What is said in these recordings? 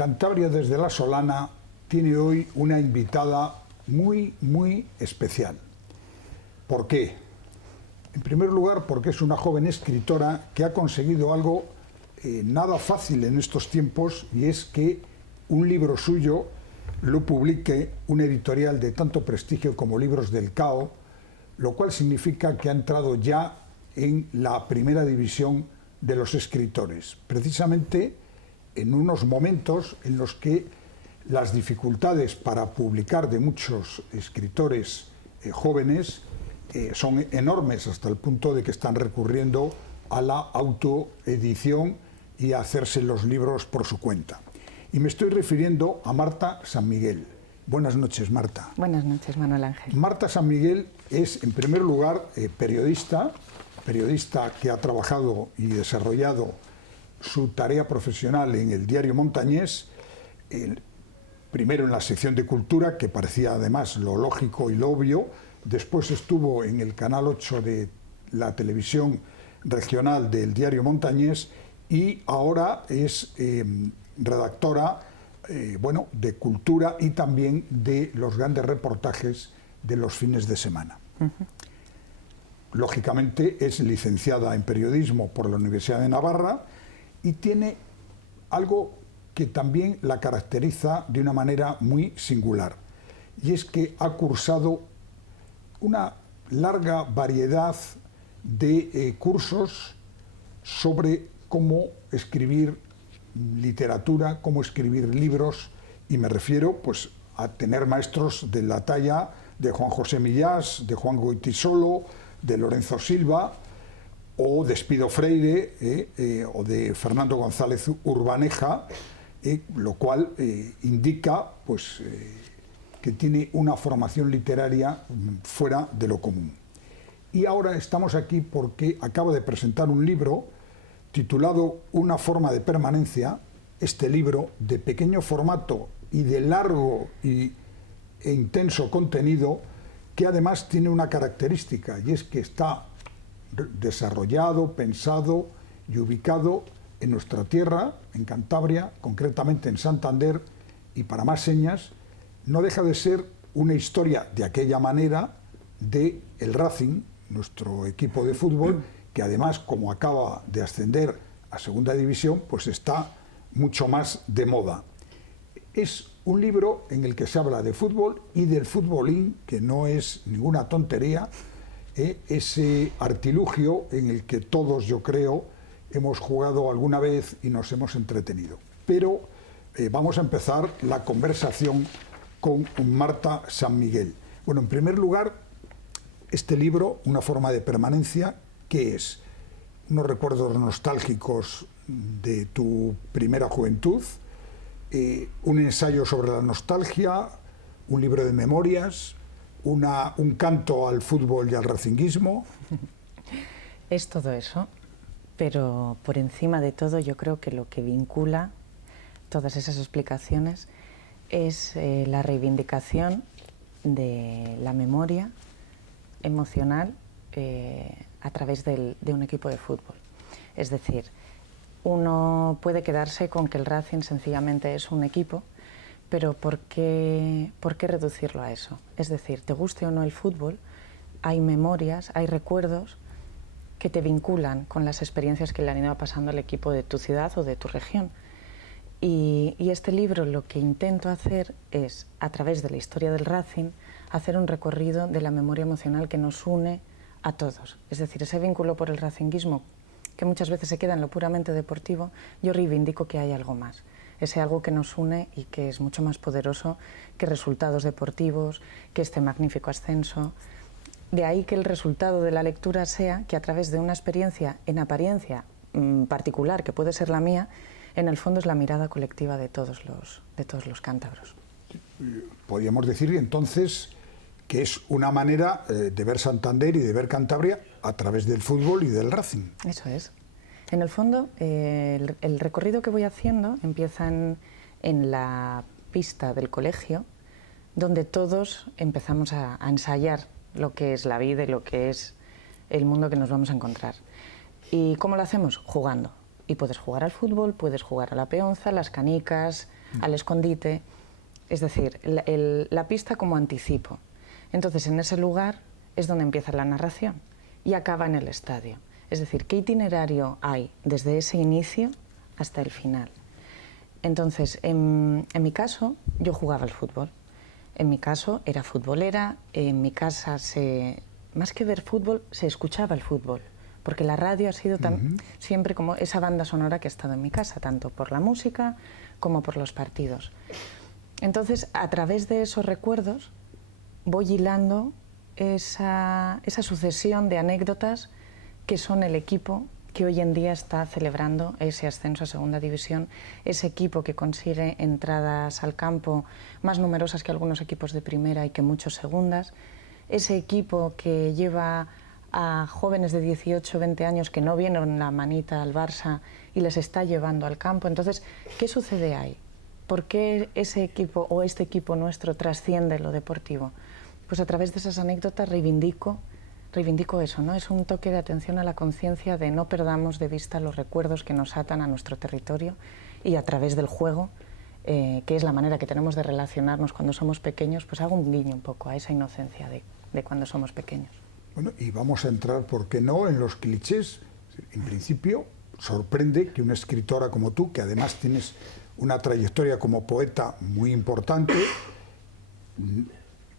Cantabria desde la Solana tiene hoy una invitada muy especial. ¿Por qué? En primer lugar, porque es una joven escritora que ha conseguido algo nada fácil en estos tiempos, y es que un libro suyo lo publique una editorial de tanto prestigio como Libros del Cao, lo cual significa que ha entrado ya en la primera división de los escritores, precisamente en unos momentos en los que las dificultades para publicar de muchos escritores jóvenes son enormes, hasta el punto de que están recurriendo a la autoedición y a hacerse los libros por su cuenta. Y me estoy refiriendo a Marta San Miguel. Buenas noches, Marta. Buenas noches, Manuel Ángel. Marta San Miguel es, en primer lugar, periodista que ha trabajado y desarrollado su tarea profesional en el diario Montañés, primero en la sección de cultura, que parecía además lo lógico y lo obvio. Después estuvo en el Canal 8 de la televisión regional del diario Montañés, y ahora es redactora de cultura y también de los grandes reportajes de los fines de semana. Lógicamente es licenciada en periodismo por la Universidad de Navarra y tiene algo que también la caracteriza de una manera muy singular, y es que ha cursado una larga variedad de cursos sobre cómo escribir literatura, cómo escribir libros, y me refiero pues a tener maestros de la talla de Juan José Millás, de Juan Goytisolo, de Lorenzo Silva, o de Espido Freire, o de Fernando González Urbaneja, lo cual indica pues que tiene una formación literaria fuera de lo común. Y ahora estamos aquí porque acaba de presentar un libro titulado Una forma de permanencia. Este libro, de pequeño formato y de largo e intenso contenido, que además tiene una característica, y es que está desarrollado, pensado y ubicado en nuestra tierra, en Cantabria, concretamente en Santander, y para más señas, no deja de ser una historia de aquella manera de el Racing, nuestro equipo de fútbol, que además, como acaba de ascender a segunda división, pues está mucho más de moda. Es un libro en el que se habla de fútbol y del futbolín, que no es ninguna tontería, ese artilugio en el que todos, yo creo, hemos jugado alguna vez y nos hemos entretenido. Pero vamos a empezar la conversación con Marta San Miguel. Bueno, en primer lugar, este libro, Una forma de permanencia, ¿qué es? Unos recuerdos nostálgicos de tu primera juventud, un ensayo sobre la nostalgia, un libro de memorias, un canto al fútbol y al racinguismo. Es todo eso, pero por encima de todo yo creo que lo que vincula todas esas explicaciones es la reivindicación de la memoria emocional a través de un equipo de fútbol. Es decir, uno puede quedarse con que el Racing sencillamente es un equipo, pero ¿por qué reducirlo a eso? Es decir, te guste o no el fútbol, hay memorias, hay recuerdos que te vinculan con las experiencias que le han ido pasando al equipo de tu ciudad o de tu región. Y este libro lo que intento hacer es, a través de la historia del Racing, hacer un recorrido de la memoria emocional que nos une a todos. Es decir, ese vínculo por el racinguismo, que muchas veces se queda en lo puramente deportivo, yo reivindico que hay algo más. Ese algo que nos une y que es mucho más poderoso que resultados deportivos, que este magnífico ascenso. De ahí que el resultado de la lectura sea que a través de una experiencia en apariencia particular, que puede ser la mía, en el fondo es la mirada colectiva de todos los cántabros. Podríamos decir entonces que es una manera de ver Santander y de ver Cantabria a través del fútbol y del Racing. Eso es. En el fondo, el recorrido que voy haciendo empieza en la pista del colegio, donde todos empezamos a ensayar lo que es la vida y lo que es el mundo que nos vamos a encontrar. ¿Y cómo lo hacemos? Jugando. Y puedes jugar al fútbol, puedes jugar a la peonza, a las canicas, al escondite. Es decir, la pista como anticipo. Entonces, en ese lugar es donde empieza la narración y acaba en el estadio. Es decir, ¿qué itinerario hay desde ese inicio hasta el final? Entonces, en mi caso, yo jugaba al fútbol. En mi caso, era futbolera. En mi casa, más que ver fútbol, se escuchaba el fútbol. Porque la radio ha sido siempre como esa banda sonora que ha estado en mi casa, tanto por la música como por los partidos. Entonces, a través de esos recuerdos, voy hilando esa sucesión de anécdotas que son el equipo que hoy en día está celebrando ese ascenso a Segunda División, ese equipo que consigue entradas al campo más numerosas que algunos equipos de primera y que muchos segundas, ese equipo que lleva a jóvenes de 18, 20 años que no vienen la manita al Barça y les está llevando al campo. Entonces, ¿qué sucede ahí? ¿Por qué ese equipo o este equipo nuestro trasciende lo deportivo? Pues a través de esas anécdotas reivindico eso, ¿no? Es un toque de atención a la conciencia de no perdamos de vista los recuerdos que nos atan a nuestro territorio y a través del juego, que es la manera que tenemos de relacionarnos cuando somos pequeños, pues hago un guiño un poco a esa inocencia de cuando somos pequeños. Bueno, y vamos a entrar, ¿por qué no?, en los clichés. En principio, sorprende que una escritora como tú, que además tienes una trayectoria como poeta muy importante,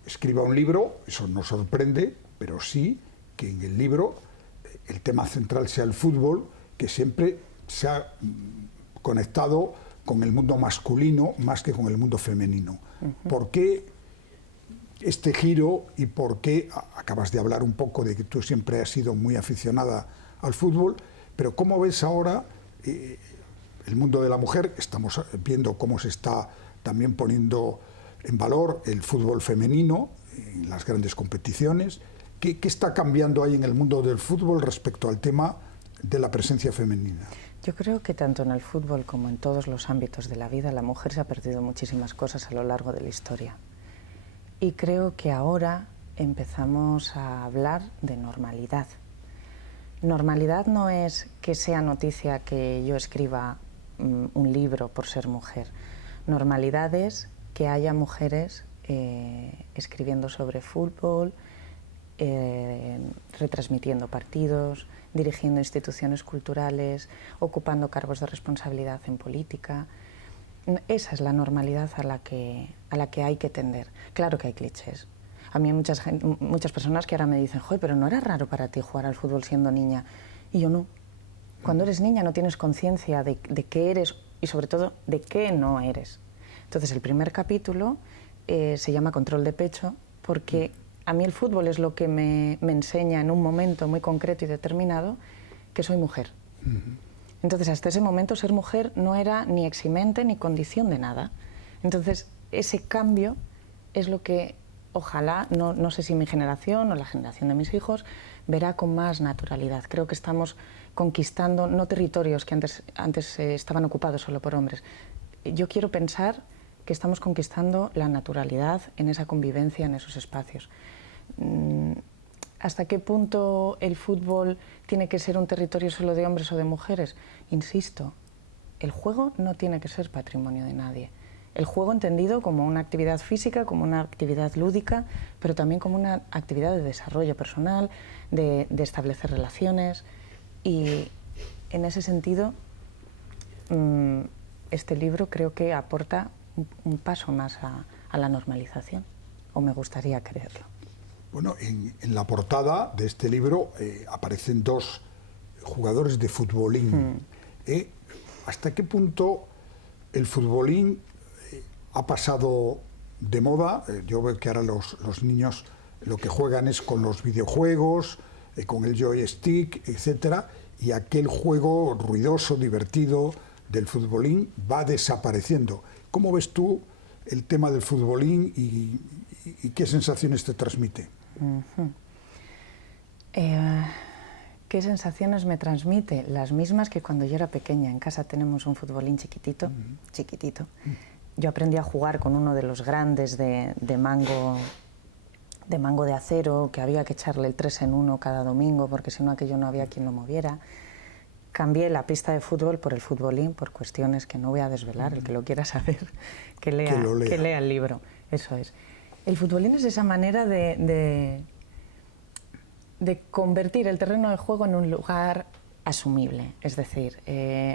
escriba un libro. Eso no sorprende, pero sí que en el libro el tema central sea el fútbol, que siempre se ha conectado con el mundo masculino más que con el mundo femenino. ¿Por qué este giro y por qué? Acabas de hablar un poco de que tú siempre has sido muy aficionada al fútbol, pero ¿cómo ves ahora el mundo de la mujer? Estamos viendo cómo se está también poniendo en valor el fútbol femenino en las grandes competiciones. ¿Qué está cambiando ahí en el mundo del fútbol respecto al tema de la presencia femenina? Yo creo que tanto en el fútbol como en todos los ámbitos de la vida, la mujer se ha perdido muchísimas cosas a lo largo de la historia. Y creo que ahora empezamos a hablar de normalidad. Normalidad no es que sea noticia que yo escriba un libro por ser mujer. Normalidad es que haya mujeres escribiendo sobre fútbol, retransmitiendo partidos, dirigiendo instituciones culturales, ocupando cargos de responsabilidad en política. Esa es la normalidad a la que hay que tender. Claro que hay clichés. A mí hay muchas personas que ahora me dicen, joder, pero ¿no era raro para ti jugar al fútbol siendo niña? Y yo no. Cuando eres niña no tienes conciencia de qué eres y sobre todo de qué no eres. Entonces el primer capítulo se llama Control de pecho porque a mí el fútbol es lo que me enseña en un momento muy concreto y determinado que soy mujer. Entonces, hasta ese momento ser mujer no era ni eximente ni condición de nada. Entonces, ese cambio es lo que ojalá, no sé si mi generación o la generación de mis hijos, verá con más naturalidad. Creo que estamos conquistando no territorios que antes estaban ocupados solo por hombres. Yo quiero pensar que estamos conquistando la naturalidad en esa convivencia, en esos espacios. ¿Hasta qué punto el fútbol tiene que ser un territorio solo de hombres o de mujeres? Insisto, el juego no tiene que ser patrimonio de nadie. El juego entendido como una actividad física, como una actividad lúdica, pero también como una actividad de desarrollo personal, de establecer relaciones. Y en ese sentido, este libro creo que aporta un paso más a la normalización, o me gustaría creerlo. Bueno, en la portada de este libro aparecen dos jugadores de futbolín. ¿Hasta qué punto el futbolín ha pasado de moda? Yo veo que ahora los niños lo que juegan es con los videojuegos, con el joystick, etcétera, y aquel juego ruidoso, divertido del futbolín va desapareciendo. ¿Cómo ves tú el tema del futbolín y qué sensaciones te transmite? ¿Qué sensaciones me transmite? Las mismas que cuando yo era pequeña. En casa tenemos un futbolín chiquitito, chiquitito. Yo aprendí a jugar con uno de los grandes de mango de acero, que había que echarle el 3 en 1 cada domingo, porque si no aquello no había quien lo moviera. cambié la pista de fútbol por el futbolín, por cuestiones que no voy a desvelar. El que lo quiera saber, que lea el libro. Eso es. El futbolín es esa manera de convertir el terreno de juego en un lugar asumible. Es decir,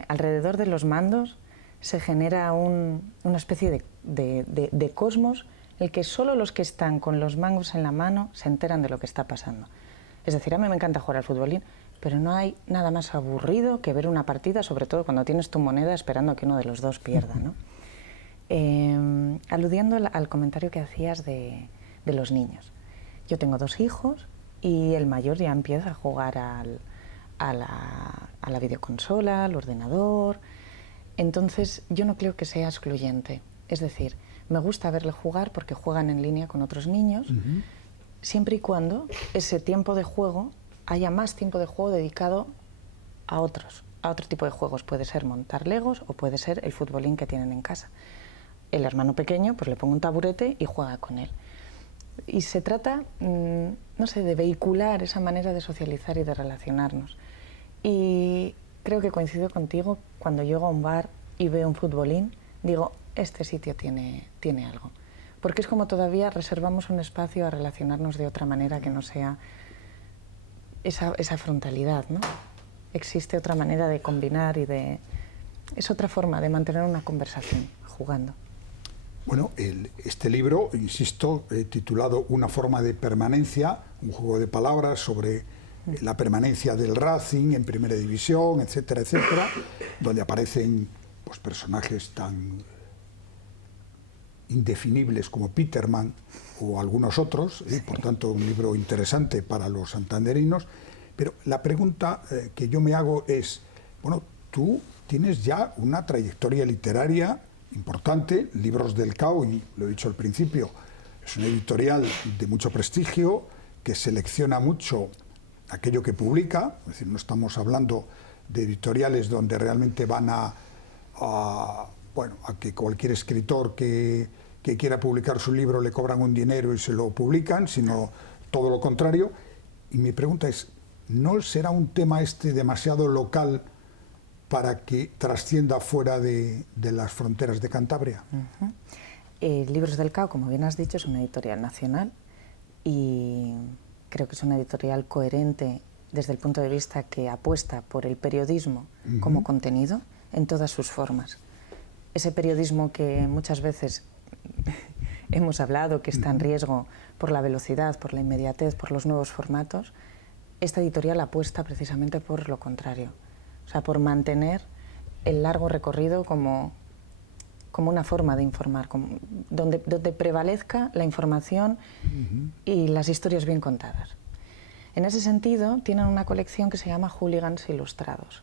alrededor de los mandos se genera una especie de cosmos en el que solo los que están con los mangos en la mano se enteran de lo que está pasando. Es decir, a mí me encanta jugar al futbolín, pero no hay nada más aburrido que ver una partida, sobre todo cuando tienes tu moneda esperando a que uno de los dos pierda, ¿no? Aludiendo al comentario que hacías de los niños. Yo tengo 2 hijos y el mayor ya empieza a jugar a la videoconsola, al ordenador. Entonces, yo no creo que sea excluyente. Es decir, me gusta verle jugar porque juegan en línea con otros niños, siempre y cuando ese tiempo de juego haya más tiempo de juego dedicado a otro tipo de juegos. Puede ser montar legos o puede ser el futbolín que tienen en casa. El hermano pequeño, pues le pongo un taburete y juega con él. Y se trata, no sé, de vehicular esa manera de socializar y de relacionarnos. Y creo que coincido contigo, cuando llego a un bar y veo un futbolín, digo, este sitio tiene algo. Porque es como todavía reservamos un espacio a relacionarnos de otra manera que no sea esa frontalidad, ¿no? Existe otra manera de combinar es otra forma de mantener una conversación, jugando. Bueno, este libro, insisto, titulado Una forma de permanencia, un juego de palabras sobre la permanencia del Racing en Primera División, etcétera, etcétera, donde aparecen pues, personajes tan indefinibles como Peterman o algunos otros, por tanto un libro interesante para los santanderinos, pero la pregunta que yo me hago es, bueno, tú tienes ya una trayectoria literaria importante, Libros del Cao, y lo he dicho al principio, es una editorial de mucho prestigio, que selecciona mucho aquello que publica, es decir, no estamos hablando de editoriales donde realmente van a que cualquier escritor que quiera publicar su libro le cobran un dinero y se lo publican, sino todo lo contrario. Y mi pregunta es, ¿no será un tema demasiado local para que trascienda fuera de las fronteras de Cantabria? Libros del Cao, como bien has dicho, es una editorial nacional y creo que es una editorial coherente desde el punto de vista que apuesta por el periodismo como contenido en todas sus formas. Ese periodismo que muchas veces hemos hablado que está en riesgo por la velocidad, por la inmediatez, por los nuevos formatos, esta editorial apuesta precisamente por lo contrario. O sea, por mantener el largo recorrido como una forma de informar, donde prevalezca la información y las historias bien contadas. En ese sentido, tienen una colección que se llama Hooligans Ilustrados.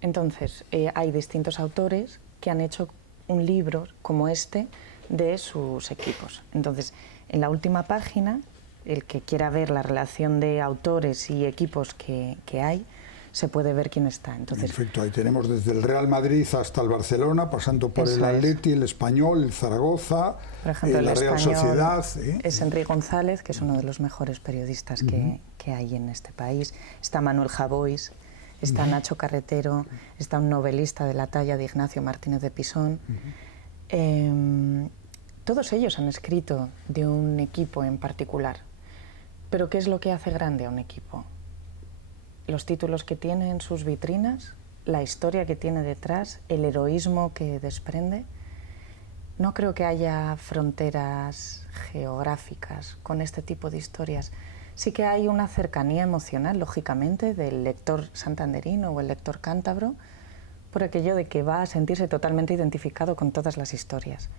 Entonces, hay distintos autores que han hecho un libro como este de sus equipos. Entonces, en la última página, el que quiera ver la relación de autores y equipos que hay, se puede ver quién está. Entonces, perfecto, ahí tenemos desde el Real Madrid hasta el Barcelona, pasando por el Atleti, el Español, el Zaragoza, por ejemplo, la Real Sociedad. Es Enrique González, que es uno de los mejores periodistas que hay en este país. Está Manuel Javois, está Nacho Carretero, está un novelista de la talla de Ignacio Martínez de Pisón. Todos ellos han escrito de un equipo en particular. Pero ¿qué es lo que hace grande a un equipo? Los títulos que tiene en sus vitrinas, la historia que tiene detrás, el heroísmo que desprende. No creo que haya fronteras geográficas con este tipo de historias. Sí que hay una cercanía emocional, lógicamente, del lector santanderino o el lector cántabro, por aquello de que va a sentirse totalmente identificado con todas las historias.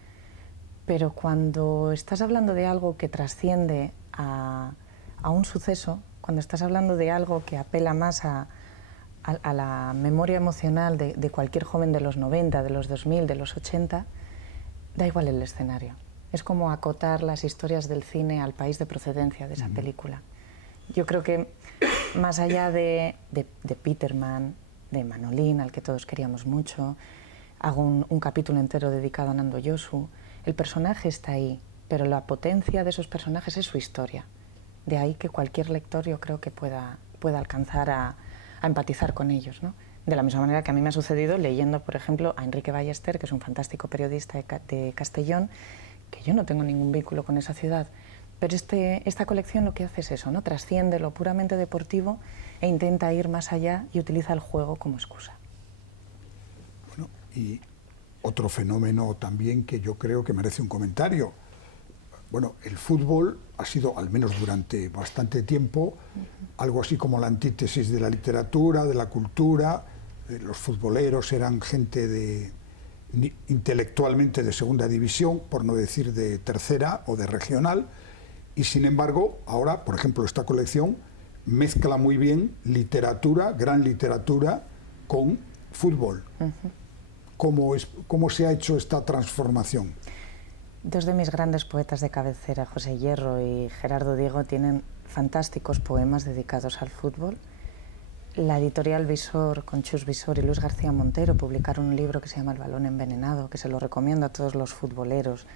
Pero cuando estás hablando de algo que trasciende a un suceso, cuando estás hablando de algo que apela más a la memoria emocional de cualquier joven de los 90, de los 2000, de los 80, da igual el escenario. Es como acotar las historias del cine al país de procedencia de esa película. Yo creo que más allá de Peterman, de Manolín, al que todos queríamos mucho, hago un capítulo entero dedicado a Nando Yosu, el personaje está ahí, pero la potencia de esos personajes es su historia. De ahí que cualquier lector yo creo que pueda alcanzar a a empatizar con ellos, ¿no? De la misma manera que a mí me ha sucedido leyendo, por ejemplo, a Enrique Ballester, que es un fantástico periodista de Castellón, que yo no tengo ningún vínculo con esa ciudad, pero esta colección lo que hace es eso, ¿no? Trasciende lo puramente deportivo e intenta ir más allá y utiliza el juego como excusa. Bueno, y otro fenómeno también que yo creo que merece un comentario. Bueno, el fútbol ha sido, al menos durante bastante tiempo, algo así como la antítesis de la literatura, de la cultura. Los futboleros eran gente intelectualmente de segunda división, por no decir de tercera o de regional, y sin embargo, ahora, por ejemplo, esta colección mezcla muy bien literatura, gran literatura, con fútbol. ¿Cómo se ha hecho esta transformación? Dos de mis grandes poetas de cabecera, José Hierro y Gerardo Diego, tienen fantásticos poemas dedicados al fútbol. La editorial Visor, con Chus Visor y Luis García Montero, publicaron un libro que se llama El balón envenenado, que se lo recomiendo a todos los futboleros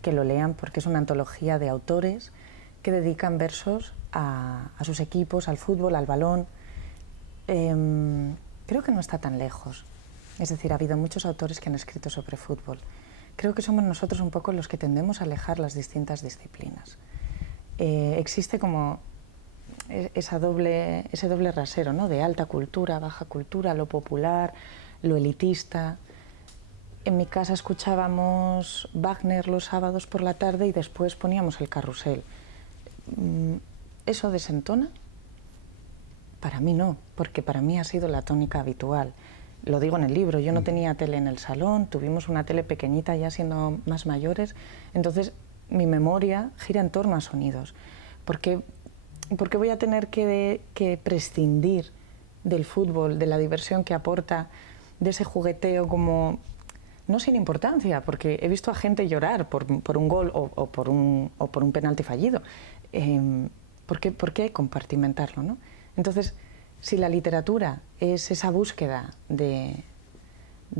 que lo lean, porque es una antología de autores que dedican versos a sus equipos, al fútbol, al balón. Creo que no está tan lejos. Es decir, ha habido muchos autores que han escrito sobre fútbol. Creo que somos nosotros un poco los que tendemos a alejar las distintas disciplinas. Existe como ese doble rasero, ¿no? De alta cultura, baja cultura, lo popular, lo elitista. En mi casa escuchábamos Wagner los sábados por la tarde y después poníamos el carrusel. ¿Eso desentona? Para mí no, porque para mí ha sido la tónica habitual. Lo digo en el libro, yo no tenía tele en el salón, tuvimos una tele pequeñita ya siendo más mayores, entonces mi memoria gira en torno a sonidos. ¿Por qué voy a tener que prescindir del fútbol, de la diversión que aporta, de ese jugueteo como, no sin importancia, porque he visto a gente llorar por un gol o por un penalti fallido? ¿Por qué compartimentarlo, no? Entonces, si la literatura es esa búsqueda de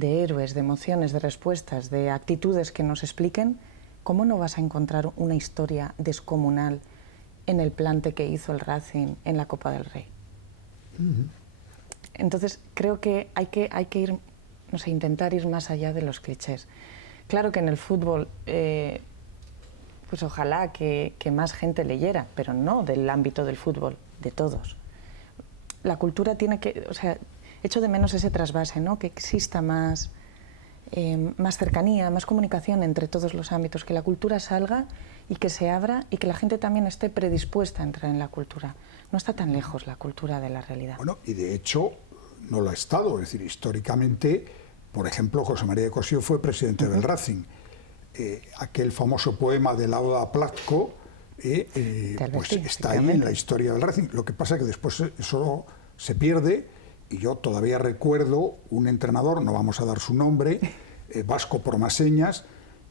héroes, de emociones, de respuestas, de actitudes que nos expliquen, ¿cómo no vas a encontrar una historia descomunal en el plante que hizo el Racing en la Copa del Rey? Entonces, creo que hay que ir, no sé, intentar ir más allá de los clichés. Claro que en el fútbol, pues ojalá que más gente leyera, pero no del ámbito del fútbol, de todos. La cultura tiene que, o sea, echo de menos ese trasvase, ¿no? Que exista más cercanía, más comunicación entre todos los ámbitos, que la cultura salga y que se abra y que la gente también esté predispuesta a entrar en la cultura. No está tan lejos la cultura de la realidad. Bueno, y de hecho no lo ha estado, es decir, históricamente, por ejemplo, José María de Cossío fue presidente del Racing. Aquel famoso poema de la Oda a Plazco, pues está ahí en la historia del Racing. Lo que pasa es que después eso se pierde, y yo todavía recuerdo un entrenador, no vamos a dar su nombre, Vasco por más señas,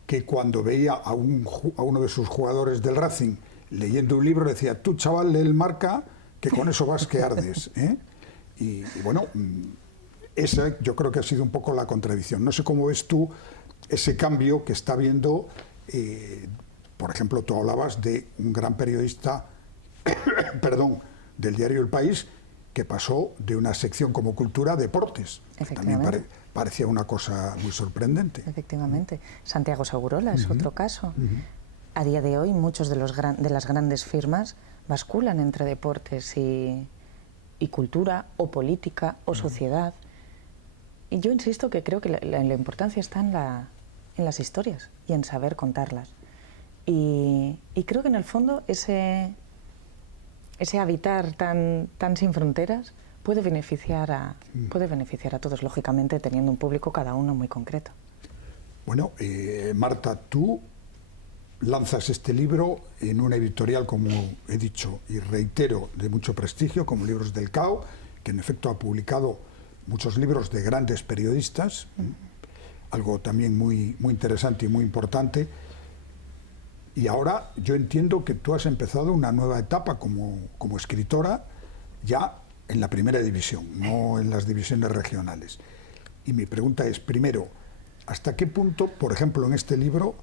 que cuando veía a uno de sus jugadores del Racing leyendo un libro decía: tú, chaval, lee el Marca, que con eso vas que ardes. Y bueno, esa yo creo que ha sido un poco la contradicción. No sé cómo ves tú ese cambio que está habiendo. Por ejemplo, tú hablabas de un gran periodista perdón, del diario El País, que pasó de una sección como Cultura a Deportes. También parecía una cosa muy sorprendente. Efectivamente. Santiago Segurola es otro caso. A día de hoy, muchos de las grandes firmas basculan entre deportes y cultura, o política, o sociedad. Y yo insisto que creo que la importancia está en las historias y en saber contarlas. Y creo que en el fondo ese habitar tan sin fronteras puede beneficiar a todos, lógicamente teniendo un público cada uno muy concreto. Bueno, Marta, tú lanzas este libro en una editorial, como he dicho y reitero, de mucho prestigio, como Libros del Cao, que en efecto ha publicado muchos libros de grandes periodistas, algo también muy interesante y muy importante. Y ahora yo entiendo que tú has empezado una nueva etapa como escritora ya en la primera división, no en las divisiones regionales. Y mi pregunta es, primero, ¿hasta qué punto, por ejemplo, en este libro,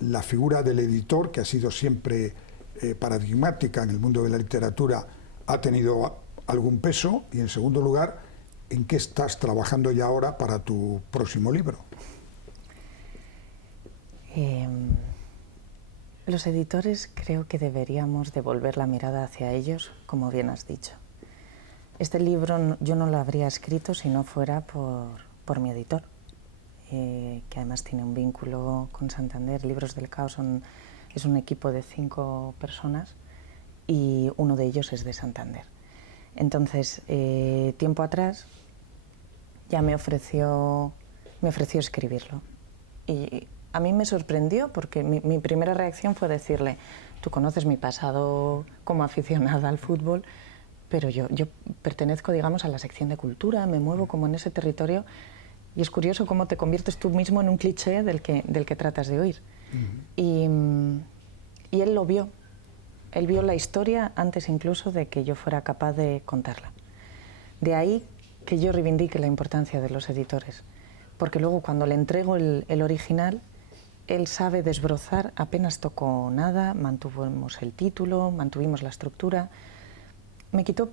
la figura del editor, que ha sido siempre paradigmática en el mundo de la literatura, ha tenido algún peso? Y en segundo lugar, ¿en qué estás trabajando ya ahora para tu próximo libro? Los editores creo que deberíamos devolver la mirada hacia ellos, como bien has dicho. Este libro yo no lo habría escrito si no fuera por mi editor, que además tiene un vínculo con Santander. Libros del Caos es un equipo de 5 personas y uno de ellos es de Santander. Entonces, tiempo atrás ya me ofreció escribirlo. Y a mí me sorprendió porque mi primera reacción fue decirle: tú conoces mi pasado como aficionada al fútbol, pero yo pertenezco, digamos, a la sección de cultura, me muevo como en ese territorio, y es curioso cómo te conviertes tú mismo en un cliché del que tratas de oír. Y él lo vio. Él vio la historia antes incluso de que yo fuera capaz de contarla. De ahí que yo reivindique la importancia de los editores, porque luego cuando le entrego el original, él sabe desbrozar, apenas tocó nada, mantuvimos el título, mantuvimos la estructura. Me quitó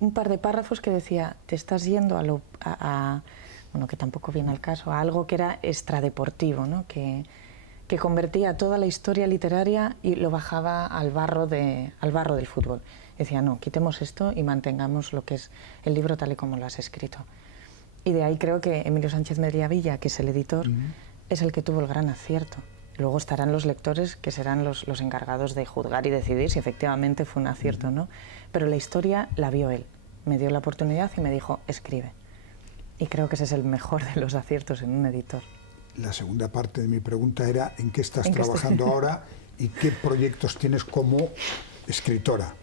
un par de párrafos que decía: te estás yendo bueno, que tampoco viene al caso, a algo que era extradeportivo, ¿no? que convertía toda la historia literaria y lo bajaba al barro del fútbol. Decía: no, quitemos esto y mantengamos lo que es el libro tal y como lo has escrito. Y de ahí creo que Emilio Sánchez Mediavilla, que es el editor, es el que tuvo el gran acierto. Luego estarán los lectores, que serán los encargados de juzgar y decidir si efectivamente fue un acierto o no. Pero la historia la vio él, me dio la oportunidad y me dijo: escribe. Y creo que ese es el mejor de los aciertos en un editor. La segunda parte de mi pregunta era: ¿en qué estás trabajando ahora y qué proyectos tienes como escritora,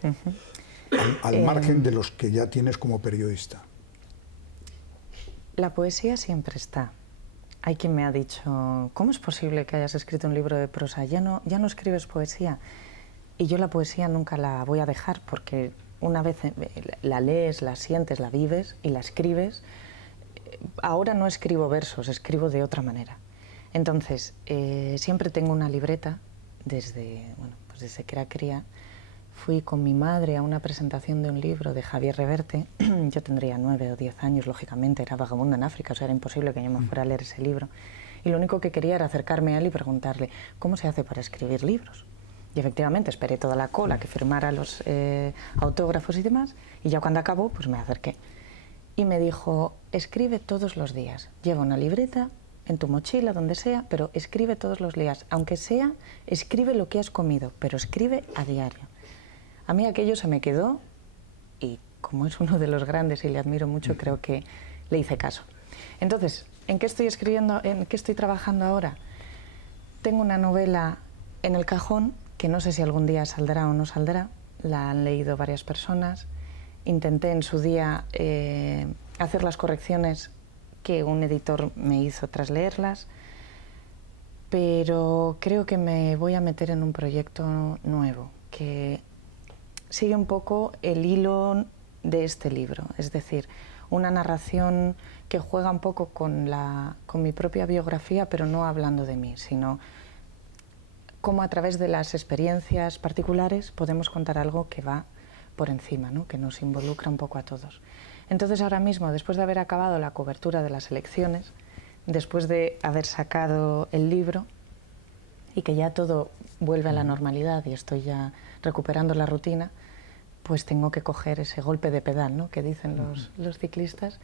al margen de los que ya tienes como periodista? La poesía siempre está. Hay quien me ha dicho: ¿cómo es posible que hayas escrito un libro de prosa? ¿Ya no escribes poesía? Y yo la poesía nunca la voy a dejar, porque una vez la lees, la sientes, la vives y la escribes. Ahora no escribo versos, escribo de otra manera. Entonces, siempre tengo una libreta desde que era cría. Fui con mi madre a una presentación de un libro de Javier Reverte. Yo tendría 9 o 10 años, lógicamente, era Vagabundo en África, o sea, era imposible que yo me fuera a leer ese libro. Y lo único que quería era acercarme a él y preguntarle: ¿cómo se hace para escribir libros? Y efectivamente esperé toda la cola que firmara los autógrafos y demás, y ya cuando acabó, pues me acerqué. Y me dijo: escribe todos los días, lleva una libreta en tu mochila, donde sea, pero escribe todos los días, aunque sea, escribe lo que has comido, pero escribe a diario. A mí aquello se me quedó y, como es uno de los grandes y le admiro mucho, creo que le hice caso. Entonces, ¿en qué estoy escribiendo, en qué estoy trabajando ahora? Tengo una novela en el cajón que no sé si algún día saldrá o no saldrá, la han leído varias personas. Intenté en su día hacer las correcciones que un editor me hizo tras leerlas, pero creo que me voy a meter en un proyecto nuevo que sigue un poco el hilo de este libro, es decir, una narración que juega un poco con mi propia biografía, pero no hablando de mí, sino cómo a través de las experiencias particulares podemos contar algo que va por encima, ¿no? Que nos involucra un poco a todos. Entonces, ahora mismo, después de haber acabado la cobertura de las elecciones, después de haber sacado el libro y que ya todo vuelve a la normalidad y estoy ya recuperando la rutina, pues tengo que coger ese golpe de pedal, ¿no? Que dicen los ciclistas,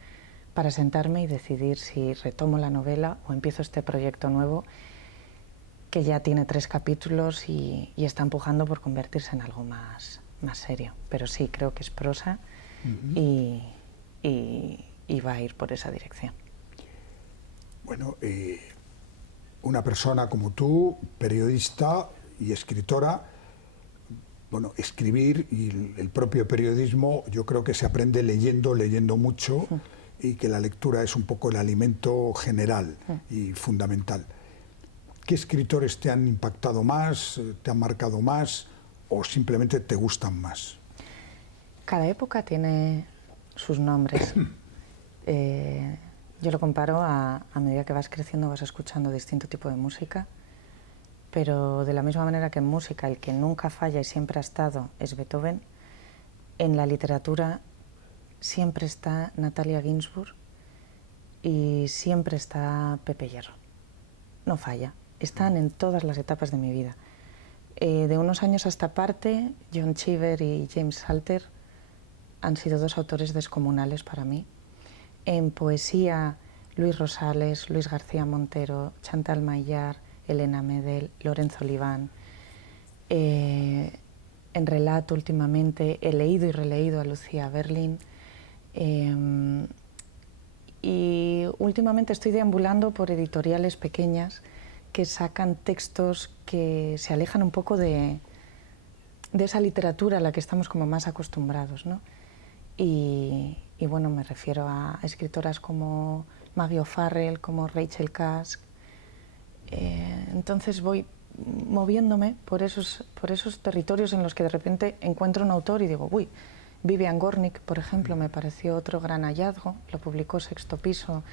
para sentarme y decidir si retomo la novela o empiezo este proyecto nuevo que ya tiene 3 capítulos y está empujando por convertirse en algo más serio. Pero sí, creo que es prosa y va a ir por esa dirección. Bueno, una persona como tú, periodista y escritora, bueno, escribir y el propio periodismo yo creo que se aprende leyendo mucho, y que la lectura es un poco el alimento general y fundamental. ¿Qué escritores te han impactado más, te han marcado más o simplemente te gustan más? Cada época tiene sus nombres. Yo lo comparo a medida que vas creciendo, vas escuchando distinto tipo de música, pero de la misma manera que en música el que nunca falla y siempre ha estado es Beethoven, en la literatura siempre está Natalia Ginzburg y siempre está Pepe Hierro. No falla, están en todas las etapas de mi vida. De unos años a esta parte, John Cheever y James Salter han sido dos autores descomunales para mí. En poesía, Luis Rosales, Luis García Montero, Chantal Maillard, Elena Medel, Lorenzo Oliván. En relato, últimamente, he leído y releído a Lucía Berlin. Y últimamente estoy deambulando por editoriales pequeñas que sacan textos que se alejan un poco de esa literatura a la que estamos como más acostumbrados, ¿no? Y bueno, me refiero a escritoras como Maggie O'Farrell, como Rachel Cusk. Entonces voy moviéndome por esos territorios en los que de repente encuentro un autor y digo, uy, Vivian Gornick, por ejemplo, me pareció otro gran hallazgo, lo publicó Sexto Piso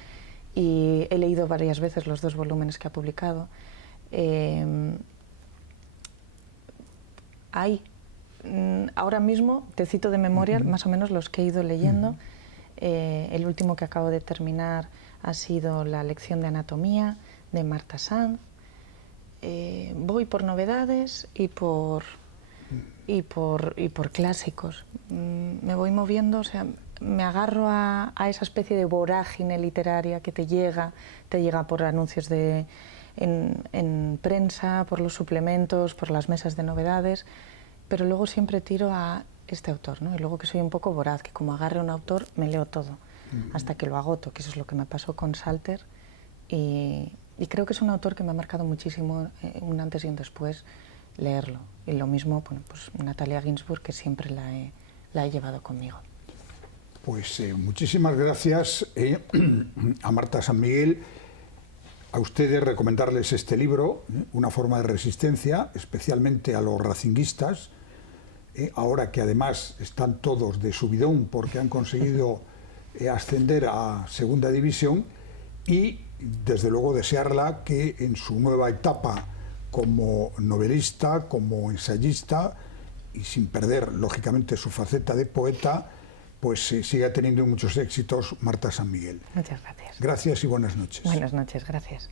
y he leído varias veces los 2 volúmenes que ha publicado. Ahora mismo te cito de memoria más o menos los que he ido leyendo. El último que acabo de terminar ha sido La lección de anatomía de Marta Sanz. Voy por novedades y por clásicos. Me voy moviendo, o sea, me agarro a esa especie de vorágine literaria que te llega por anuncios en prensa, por los suplementos, por las mesas de novedades, pero luego siempre tiro a este autor, ¿no? Y luego que soy un poco voraz, que como agarre a un autor me leo todo, hasta que lo agoto, que eso es lo que me pasó con Salter, y creo que es un autor que me ha marcado muchísimo, un antes y un después, leerlo. Y lo mismo, bueno, pues Natalia Ginzburg, que siempre la he llevado conmigo. Pues muchísimas gracias a Marta San Miguel. A ustedes recomendarles este libro, Una forma de resistencia, especialmente a los racinguistas, ahora que además están todos de subidón porque han conseguido ascender a segunda división, y desde luego desearla que en su nueva etapa como novelista, como ensayista, y sin perder lógicamente su faceta de poeta, pues siga teniendo muchos éxitos Marta San Miguel. Muchas gracias. Gracias y buenas noches. Buenas noches, gracias.